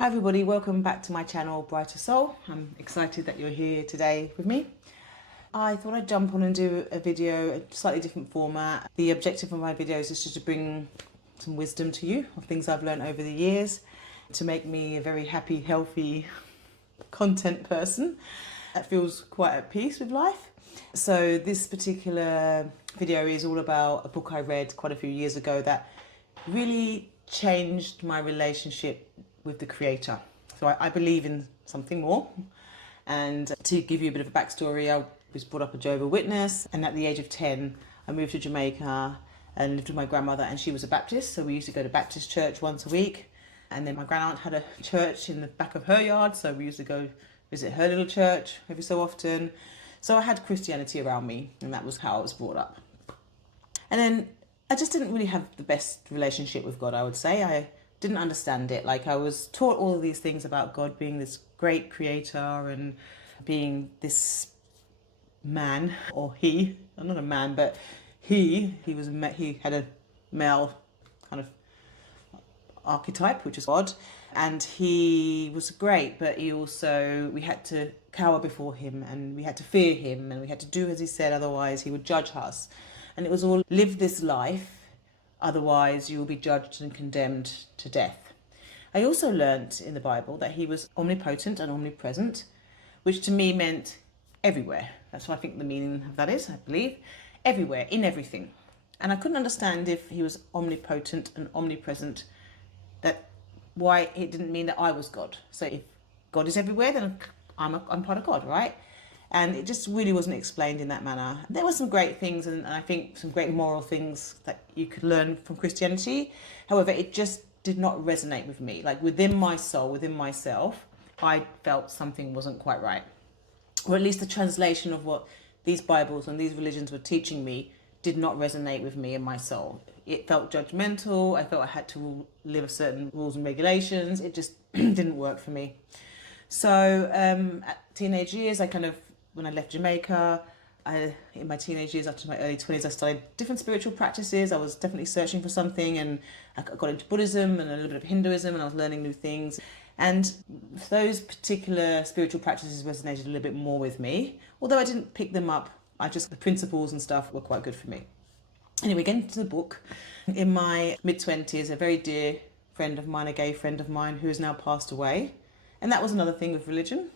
Hi everybody, welcome back to my channel Brighter Soul. I'm excited that you're here today with me. I thought I'd jump on and do a video, a slightly different format. The objective of my videos is just to bring some wisdom to you of things I've learned over the years to make me a very happy, healthy content person that feels quite at peace with life. So this particular video is all about a book I read quite a few years ago that really changed my relationship with the Creator. So I believe in something more. And to give you a bit of a backstory, I was brought up a Jehovah's Witness, and at the age of 10 I moved to Jamaica and lived with my grandmother, and she was a Baptist, so we used to go to Baptist church once a week. And then my grandaunt had a church in the back of her yard, so we used to go visit her little church every so often. So I had Christianity around me, and that was how I was brought up. And then I just didn't really have the best relationship with God, I would say. I didn't understand it. Like, I was taught all of these things about God being this great creator and being this man, or he, not a man, but he had a male kind of archetype, which is God, and he was great, but we had to cower before him, and we had to fear him, and we had to do as he said, otherwise he would judge us. And it was all, live this life, otherwise you will be judged and condemned to death. I also learnt in the Bible that he was omnipotent and omnipresent, which to me meant everywhere. That's what I think the meaning of that is, I believe. Everywhere, in everything. And I couldn't understand, if he was omnipotent and omnipresent, why it didn't mean that I was God. So if God is everywhere, then I'm part of God, right? And it just really wasn't explained in that manner. There were some great things, and I think some great moral things that you could learn from Christianity. However, it just did not resonate with me. Like, within my soul, within myself, I felt something wasn't quite right. Or at least the translation of what these Bibles and these religions were teaching me did not resonate with me and my soul. It felt judgmental. I felt I had to live certain rules and regulations. It just didn't work for me. So at teenage years, when I left Jamaica, in my teenage years, after my early 20s, I started different spiritual practices. I was definitely searching for something, and I got into Buddhism and a little bit of Hinduism, and I was learning new things. And those particular spiritual practices resonated a little bit more with me. Although I didn't pick them up, the principles and stuff were quite good for me. Anyway, getting to the book, in my mid-20s, a very dear friend of mine, a gay friend of mine, who has now passed away. And that was another thing with religion.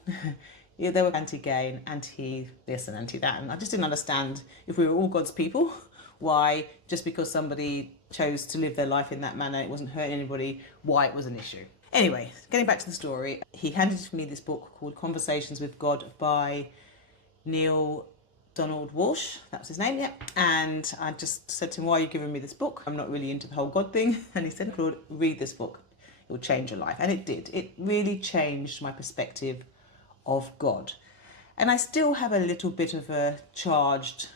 Yeah, they were anti-gay and anti-this and anti-that. And I just didn't understand, if we were all God's people, why, just because somebody chose to live their life in that manner, it wasn't hurting anybody, why it was an issue. Anyway, getting back to the story, he handed me this book called Conversations with God by Neale Donald Walsh, that was his name, yeah. And I just said to him, why are you giving me this book? I'm not really into the whole God thing. And he said, Claude, read this book. It will change your life. And it did. It really changed my perspective of God. And I still have a little bit of a charged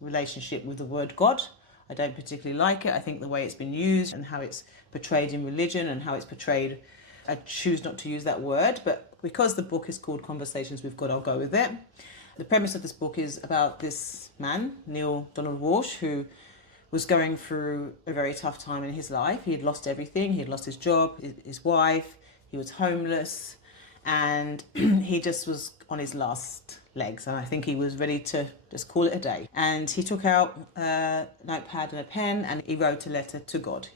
relationship with the word God. I don't particularly like it. I think the way it's been used and how it's portrayed in religion and how it's portrayed, I choose not to use that word. But because the book is called Conversations with God, I'll go with it. The premise of this book is about this man, Neale Donald Walsh, who was going through a very tough time in his life. He had lost everything. He had lost his job, his wife, he was homeless, and he just was on his last legs. And I think he was ready to just call it a day. And he took out a notepad and a pen, and he wrote a letter to God.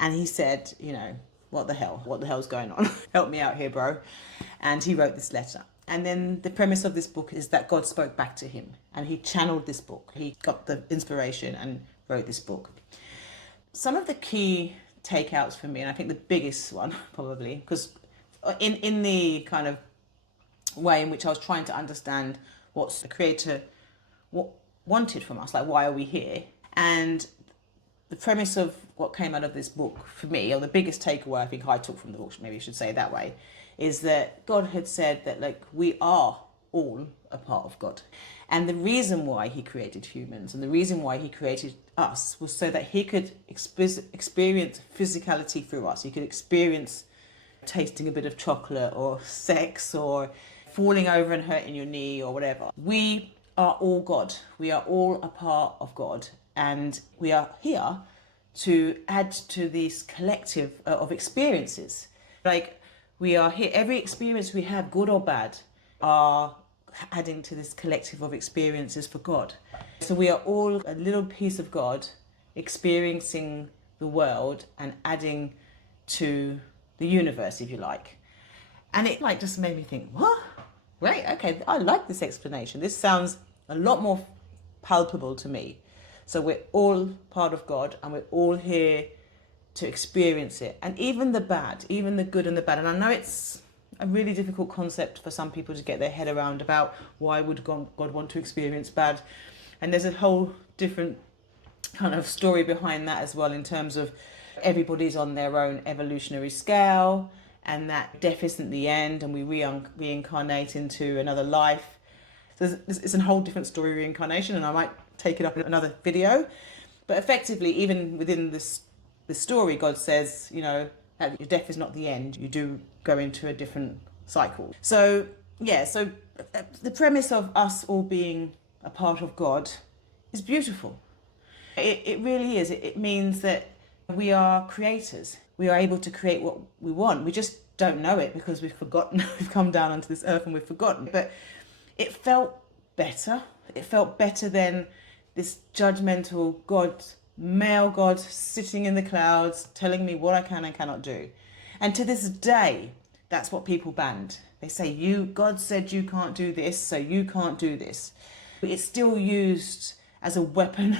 And he said, what the hell's going on? Help me out here, bro. And he wrote this letter. And then the premise of this book is that God spoke back to him, and he channeled this book. He got the inspiration and wrote this book. Some of the key takeouts for me, and I think the biggest one probably, because in the kind of way in which I was trying to understand what the Creator wanted from us, like, why are we here? And the premise of what came out of this book for me, or the biggest takeaway I think I took from the book, maybe I should say it that way, is that God had said that, like, we are all a part of God. And the reason why he created humans and the reason why he created us was so that he could experience physicality through us. He could experience tasting a bit of chocolate or sex or falling over and hurting your knee or whatever. We are all God. We are all a part of God. And we are here to add to this collective of experiences Like, we are here, every experience we have, good or bad, are adding to this collective of experiences for God. So we are all a little piece of God experiencing the world and adding to the universe, if you like. And it like just made me think, what? Right, okay, I like this explanation. This sounds a lot more palpable to me. So we're all part of God and we're all here to experience it. And even the bad, even the good and the bad. And I know it's a really difficult concept for some people to get their head around about why would God want to experience bad. And there's a whole different kind of story behind that as well, in terms of everybody's on their own evolutionary scale, and that death isn't the end and we reincarnate into another life. So it's a whole different story, reincarnation, and I might take it up in another video. But effectively, even within this story, God says, you know, that your death is not the end. You do go into a different cycle. So yeah, so the premise of us all being a part of God is beautiful. It really is. It means that we are creators. We are able to create what we want. We just don't know it because we've forgotten. We've come down onto this earth and we've forgotten. But it felt better. It felt better than this judgmental God, male God, sitting in the clouds telling me what I can and cannot do. And to this day, that's what people banned. They say, God said you can't do this, so you can't do this. But it's still used as a weapon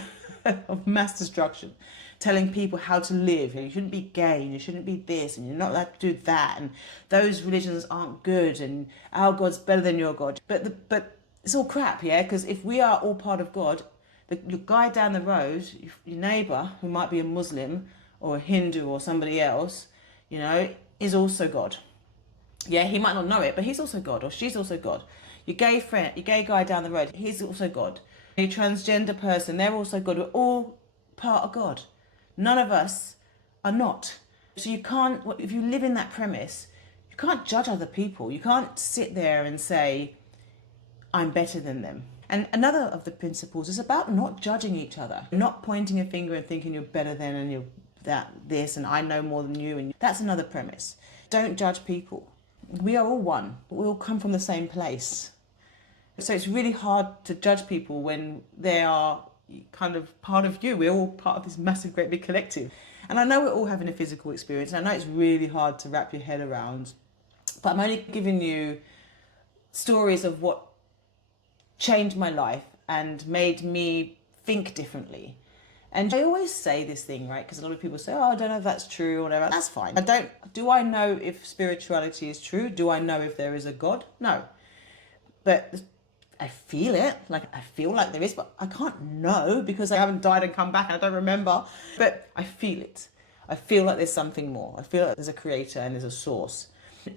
of mass destruction, telling people how to live. You shouldn't be gay, and you shouldn't be this, and you're not allowed to do that, and those religions aren't good, and our God's better than your God. But it's all crap, yeah? Because if we are all part of God, the guy down the road, your neighbour, who might be a Muslim or a Hindu or somebody else, you know, is also God. Yeah, he might not know it, but he's also God, or she's also God. Your gay friend, your gay guy down the road, he's also God. Your transgender person, they're also God. We're all part of God. None of us are not. So you can't, if you live in that premise, you can't judge other people. You can't sit there and say, I'm better than them. And another of the principles is about not judging each other, not pointing a finger and thinking you're better than and you're this and I know more than you. And that's another premise. Don't judge people. We are all one. We all come from the same place. So it's really hard to judge people when they are kind of part of you. We're all part of this massive, great big collective. And I know we're all having a physical experience. And I know it's really hard to wrap your head around. But I'm only giving you stories of what changed my life and made me think differently. And I always say this thing, right? Because a lot of people say, oh, I don't know if that's true or whatever. That's fine. Do I know if spirituality is true? Do I know if there is a God? No. But I feel it. Like, I feel like there is, but I can't know because I haven't died and come back and I don't remember. But I feel it. I feel like there's something more. I feel like there's a creator and there's a source.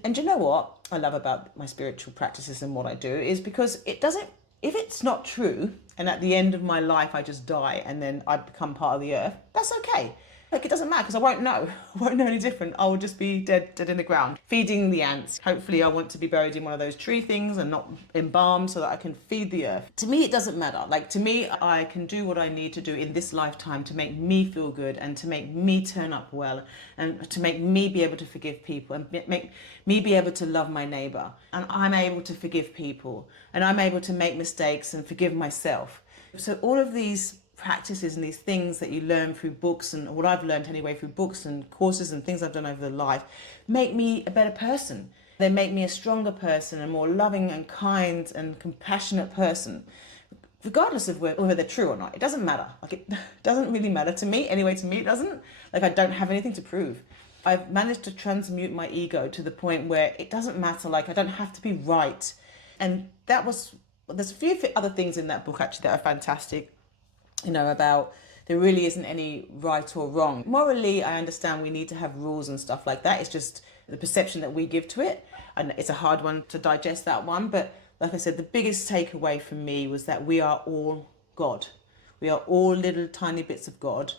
And you know what I love about my spiritual practices and what I do is because it doesn't, if it's not true, and at the end of my life I just die and then I become part of the earth, that's okay. Like, it doesn't matter because I won't know. I won't know any different. I will just be dead in the ground, feeding the ants. Hopefully I want to be buried in one of those tree things and not embalmed so that I can feed the earth. To me, it doesn't matter. Like, to me, I can do what I need to do in this lifetime to make me feel good and to make me turn up well and to make me be able to forgive people and make me be able to love my neighbor. And I'm able to forgive people and I'm able to make mistakes and forgive myself. So all of these practices and these things that you learn through books and what I've learned anyway through books and courses and things I've done over the life make me a better person. They make me a stronger person, a more loving and kind and compassionate person, regardless of whether they're true or not. It doesn't matter. Like, it doesn't really matter to me. Anyway, to me it doesn't. Like, I don't have anything to prove. I've managed to transmute my ego to the point where it doesn't matter. Like, I don't have to be right. And there's a few other things in that book actually that are fantastic. You know, about there really isn't any right or wrong. Morally, I understand we need to have rules and stuff like that. It's just the perception that we give to it. And it's a hard one to digest, that one. But like I said, the biggest takeaway for me was that we are all God. We are all little tiny bits of God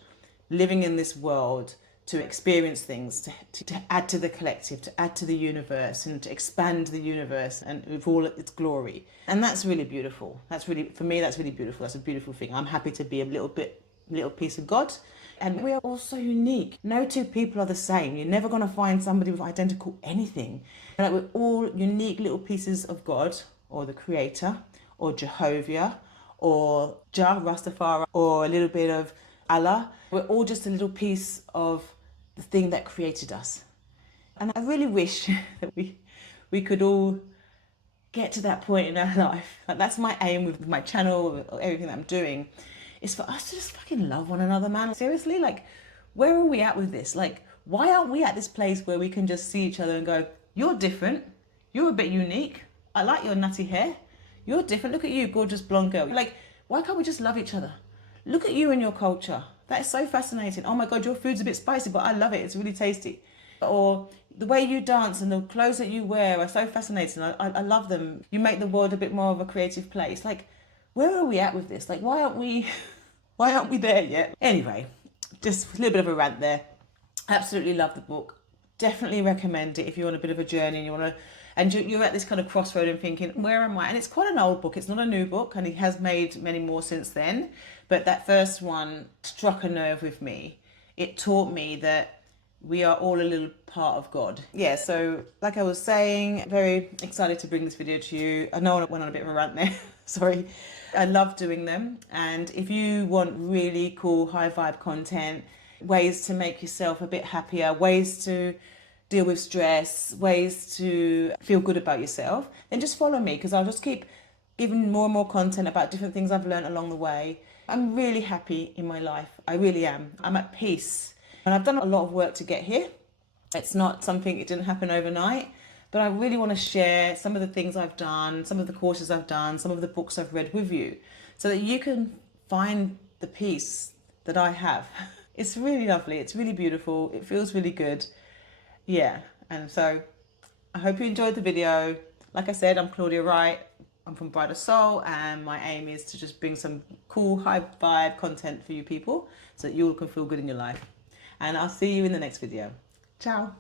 living in this world to experience things, to add to the collective, to add to the universe and to expand the universe and with all its glory. And that's really beautiful. For me, that's really beautiful. That's a beautiful thing. I'm happy to be a little bit little piece of God. And we are all so unique. No two people are the same. You're never going to find somebody with identical anything. Like, we're all unique little pieces of God, or the Creator, or Jehovah, or Jah Rastafari, or a little bit of Allah. We're all just a little piece of the thing that created us. And I really wish that we could all get to that point in our life. Like, that's my aim with my channel, with everything that I'm doing, is for us to just fucking love one another, man. Seriously, like, where are we at with this? Like, why aren't we at this place where we can just see each other and go, you're different, you're a bit unique, I like your nutty hair, you're different, look at you, gorgeous blonde girl. Like, why can't we just love each other? Look at you and your culture. That is so fascinating. Oh my God, your food's a bit spicy, but I love it, it's really tasty. Or the way you dance and the clothes that you wear are so fascinating. I love them. You make the world a bit more of a creative place. Like, where are we at with this? Like, why aren't we there yet? Anyway, just a little bit of a rant there. Absolutely love the book. Definitely recommend it if you're on a bit of a journey and you want to, and you're at this kind of crossroad and thinking, where am I? And it's quite an old book. It's not a new book, and he has made many more since then. But that first one struck a nerve with me. It taught me that we are all a little part of God. Yeah, so like I was saying, very excited to bring this video to you. I know I went on a bit of a rant there, sorry. I love doing them. And if you want really cool, high vibe content, ways to make yourself a bit happier, ways to deal with stress, ways to feel good about yourself, then just follow me, because I'll just keep giving more and more content about different things I've learned along the way. I'm really happy in my life. I really am. I'm at peace. And I've done a lot of work to get here. It's not something, it didn't happen overnight, but I really want to share some of the things I've done, some of the courses I've done, some of the books I've read with you, so that you can find the peace that I have. It's really lovely. It's really beautiful. It feels really good. Yeah. And so I hope you enjoyed the video. Like I said, I'm Claudia Wright. I'm from Brighter Soul, and my aim is to just bring some cool, high vibe content for you people so that you all can feel good in your life. And I'll see you in the next video. Ciao.